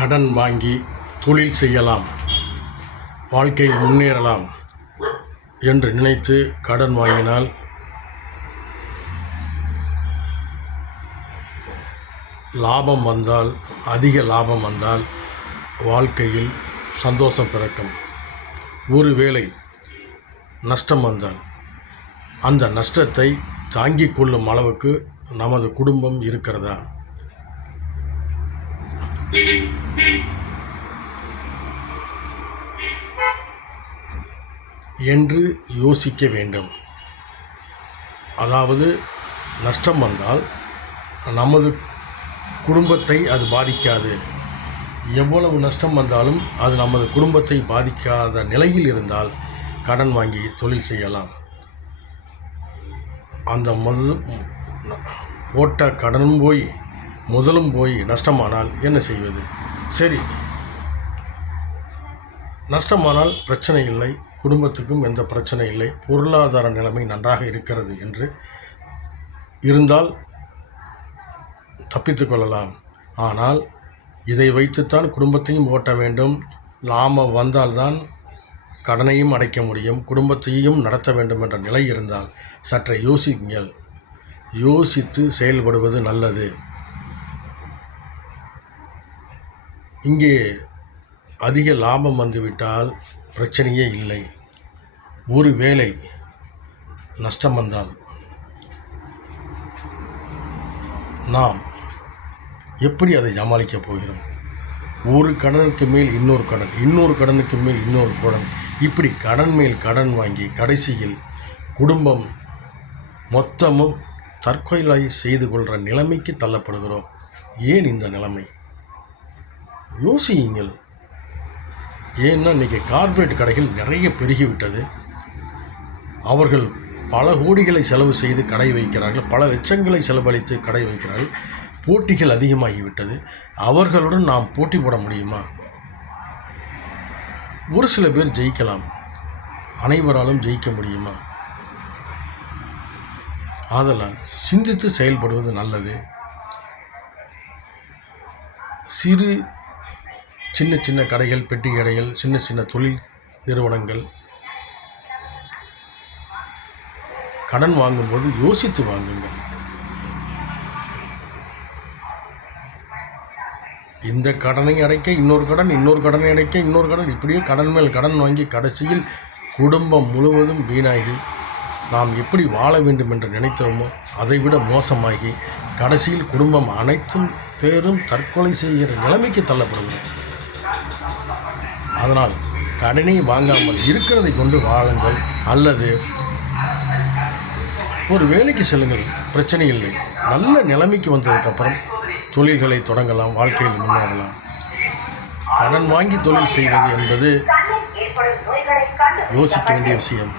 கடன் வாங்கி தொழில் செய்யலாம், வாழ்க்கையில் முன்னேறலாம் என்று நினைத்து கடன் வாங்கினால் லாபம் வந்தால், அதிக லாபம் வந்தால் வாழ்க்கையில் சந்தோஷம் பிறக்கும். ஒருவேளை நஷ்டம் வந்தால் அந்த நஷ்டத்தை தாங்கிக் கொள்ளும் அளவுக்கு நமது குடும்பம் இருக்கிறதா என்று யோசிக்க வேண்டும். அதாவது நஷ்டம் வந்தால் நமது குடும்பத்தை அது பாதிக்காது. எவ்வளவு நஷ்டம் வந்தாலும் அது நமது குடும்பத்தை பாதிக்காத நிலையில் இருந்தால் கடன் வாங்கி தொழில் செய்யலாம். அந்த போட்ட கடனும் போய் முதலும் போய் நஷ்டமானால் என்ன செய்வது? சரி, நஷ்டமானால் பிரச்சனை இல்லை, குடும்பத்துக்கும் எந்த பிரச்சனை இல்லை, பொருளாதார நிலைமை நன்றாக இருக்கிறது என்று இருந்தால் தப்பித்து கொள்ளலாம். ஆனால் இதை வைத்துத்தான் குடும்பத்தையும் ஓட்ட வேண்டும், லாபம் வந்தால்தான் கடனையும் அடைக்க முடியும், குடும்பத்தையும் நடத்த வேண்டும் என்ற நிலை இருந்தால் சற்றை யோசியுங்கள். யோசித்து செயல்படுவது நல்லது. இங்கே அதிக லாபம் வந்துவிட்டால் பிரச்சனையே இல்லை. ஒரு வேளை நஷ்டம் வந்தால் நாம் எப்படி அதை சமாளிக்கப் போகிறோம்? ஒரு கடனுக்கு மேல் இன்னொரு கடன், இன்னொரு கடனுக்கு மேல் இன்னொரு கடன், இப்படி கடன் மேல் கடன் வாங்கி கடைசியில் குடும்பம் மொத்தமும் தற்கொலை செய்து கொள்கிற நிலைமைக்கு தள்ளப்படுகிறோம். ஏன் இந்த நிலைமை? யோசியுங்கள். ஏன்னா இன்றைக்கி கார்ப்பரேட் கடைகள் நிறைய பெருகிவிட்டது. அவர்கள் பல கோடிகளை செலவு செய்து கடை வைக்கிறார்கள், பல லட்சங்களை செலவழித்து கடை வைக்கிறார்கள். போட்டிகள் அதிகமாகிவிட்டது. அவர்களுடன் நாம் போட்டி போட முடியுமா? ஒரு சில பேர் ஜெயிக்கலாம், அனைவராலும் ஜெயிக்க முடியுமா? ஆதலால் சிந்தித்து செயல்படுவது நல்லது. சின்ன சின்ன கடைகள், பெட்டி கடைகள், சின்ன சின்ன தொழில் நிறுவனங்கள் கடன் வாங்கும்போது யோசித்து வாங்குங்கள். இந்த கடனை அடைக்க இன்னொரு கடன், இன்னொரு கடனை அடைக்க இன்னொரு கடன், இப்படியே கடன் மேல் கடன் வாங்கி கடைசியில் குடும்பம் முழுவதும் வீணாகி நாம் எப்படி வாழ வேண்டும் என்று நினைத்தோமோ அதைவிட மோசமாகி கடைசியில் குடும்பம் அனைத்தும் பேரும் தற்கொலை செய்கிற நிலைமைக்கு தள்ளப்படுகிறோம். அதனால் கடனை வாங்காமல் இருக்கிறதை கொண்டு வாழுங்கள், அல்லது ஒரு வேலைக்கு செல்லுங்கள், பிரச்சனை இல்லை. நல்ல நிலைமைக்கு வந்ததுக்கப்புறம் தொழில்களை தொடங்கலாம், வாழ்க்கையில் முன்னேறலாம். கடன் வாங்கி தொழில் செய்வது என்பது யோசிக்க வேண்டிய விஷயம்.